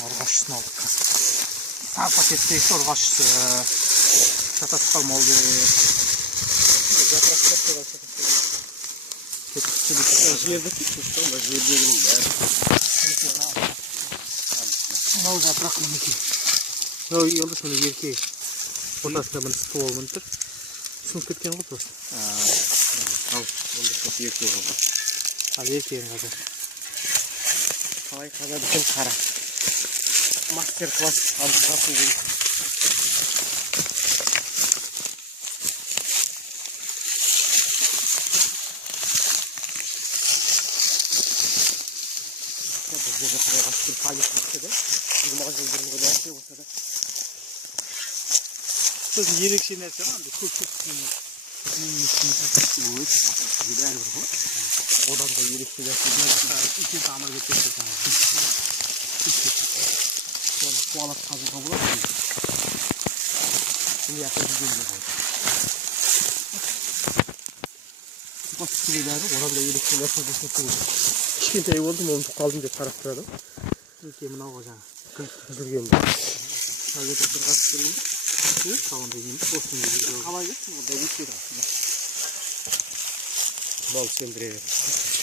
Оргашсын алдық. Сар пакеттегі оргашысы шатасып қалмау керек. Жерді кетті, жердегінің бәрі. Мынау жапырақ мінекей. Мынау елдіш міне еркей. Ортасында міне стол мінтір. Сынып кеткен ғой просто. Ал, онда көп еркей ғой. Ал еркейін қазір. Қалай қазады екен қара. Мастер-класс алып деген. Біздегі қырайға шүкір памет бітті де. 20 жыл бұрынғы нәрсе болса да. Сосын ерекше нәрсе ма? Көп бәрібір ғой. Одан да ерекше нәрсе. Үлкен тамыр кетеді. Қуалап қазуға болады. Бұл яқта жүрген де болады. Бас күлелері одан да ерекше нәрсе көрсетіп тұрады. Кішкентай болдым, ұмытып қалдым деп қарап тұрады. Өте мынауға жаңа жүрген бе. Ал ертіп бір қатып көрейін. Қауындай емес, осының қалай кетсің, онда өтеді. Бал сендіре береді.